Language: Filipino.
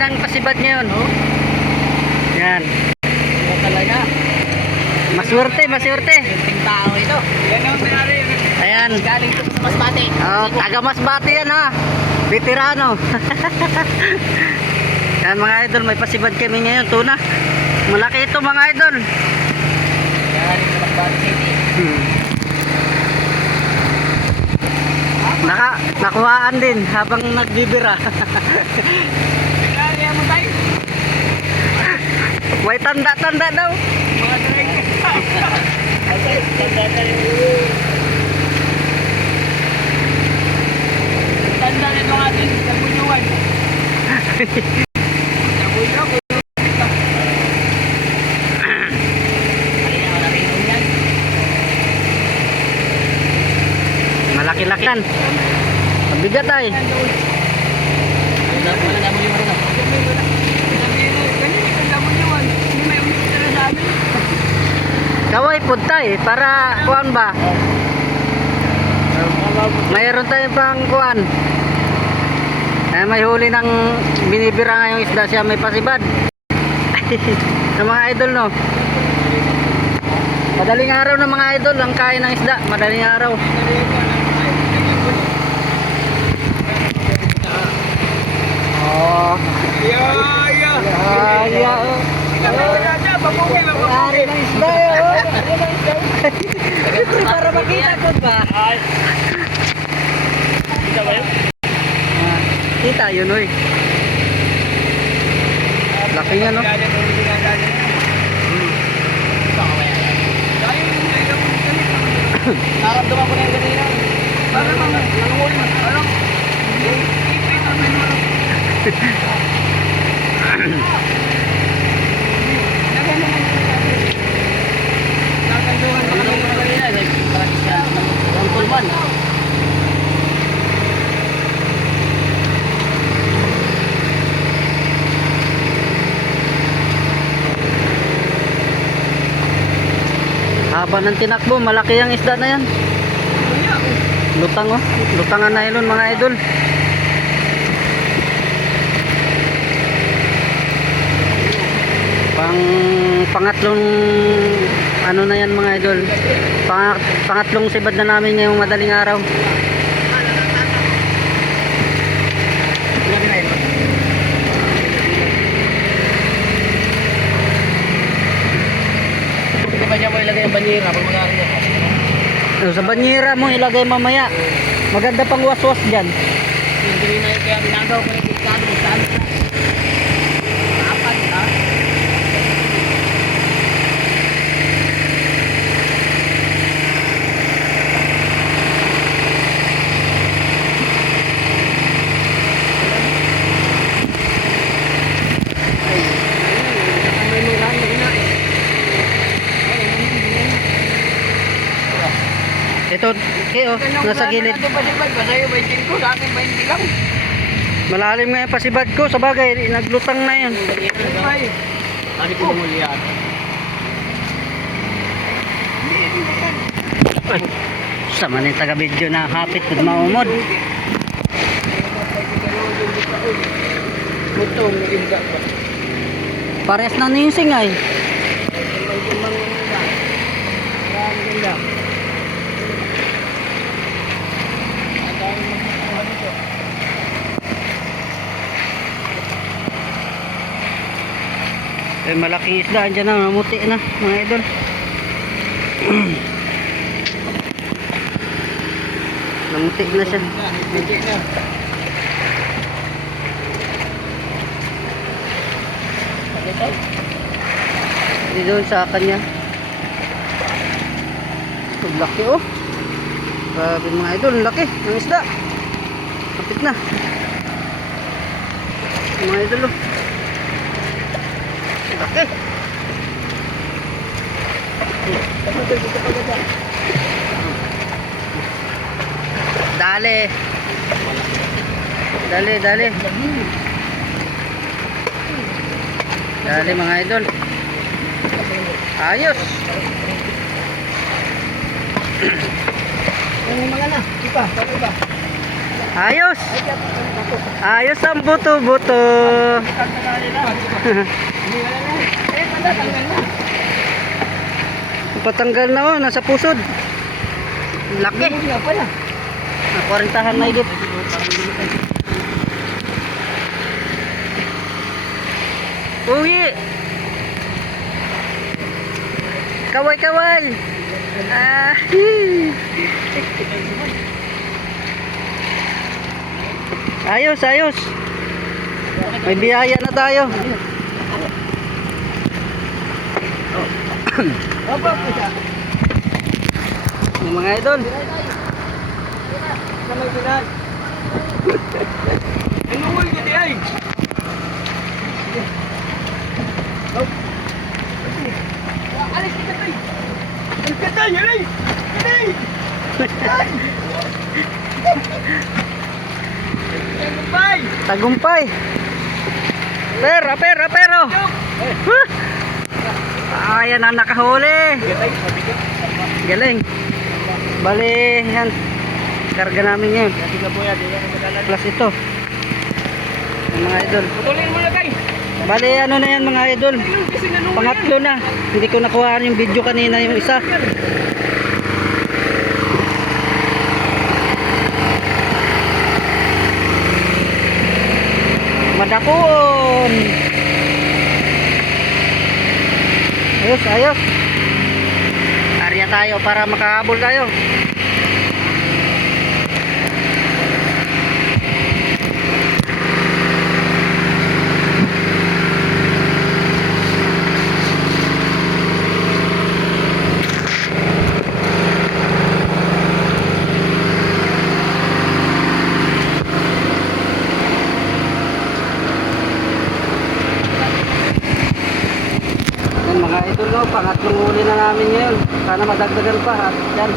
ng pasibad ngayon. Yan. Ito talaga. Maswerte, maswerte. Yung tao ito. Yan ang nangyari. Ayan. Galing ito sa Masbate. Oh, taga Masbate yan ha. Veterano. Yan mga idol, may pasibad kami ngayon, tuna. Malaki ito mga idol. Galing sa Masbate City. Nakuhaan din habang nagbibira. Kaya mo tayo. May tanda-tanda daw. Mga drink. Tanda tayo. Tanda rin mga atin. Kabunyuan. Kabunyuan. Malaki-laki yan. Mabigat ay. Kaway puntay para kuan ba? Mayroon tayong pang kuan. May huli ng binibira ngayong isda, siya may pasibad. Sa mga idol no. Madaling araw ng mga idol ang kain ng isda, madaling araw. Oh. Ya. Ari ng isda oh. Para makita ko ba? Kita ba yun? Kita yun oy. Laki nga no. Naramdaman ko na yung ganina. Bakit naman? Nanguhuli mo. Alam? Ipit ang menulo. Nakanduhan pa kami mga kanina. Parang siya ng kulman. Haba ng tinakbo, malaki ang isda na yan. Lutang oh, lutangan na yun mga idol. Pangatlong ano na yan mga idol. Pangatlong sibad na namin ngayong madaling araw. Hindi ba niya mo ilagay ang banyera pag mag-aari niya? Sa banyera mo ilagay mamaya. Maganda pang waswas dyan. Hindi na yung kaya binagaw ko yung diktado mo saan. Apat ha? Ito, nasa gilid. Malalim nga yung pasibad ko, sa bagay, naglutang na yun. Sabi ko bumulyan. Sama na yung taga-video na hapit kung maumod. Pares na ninsing ay. Malaking isda dyan na, namuti na mga idol. Namuti na siya. Hindi doon sa kanya. Ang laki oh. Grabe mga idol, laki ng isda. Kapit na. Mga idol oh. Laki. Dali. Dali, dali. Dali mga idol. Ayos. Yung mga na, iba, iba. Ayos. Ayos ang buto-buto. Patanggal na oh, nasa pusod. Laki. Nakwarintahan na higit. Uwi. Kaway-kaway. Ah. Ayos, ayos. May biyaya na tayo. Yung mga idol. Nanungol ko di ay. Alis ka tayo. Alis ka tayo, alis. Tagumpay. Tagumpay. Pero. Huh? Ayan ang nakahuli. Galing. Bali, yan. Karga namin ngayon. Plus ito. Yung mga idol. Putulin mo na kay. Bali, ano na yan mga idol. Kasi nanungol Pangatlo na. Hindi ko nakuha yung video kanina yung isa. Madakon. Ayos, ayos. Arya tayo para makahabol tayo. Yan mga idol, no, pangatlong huli na namin ngayon. Sana madagdagan pa at yan.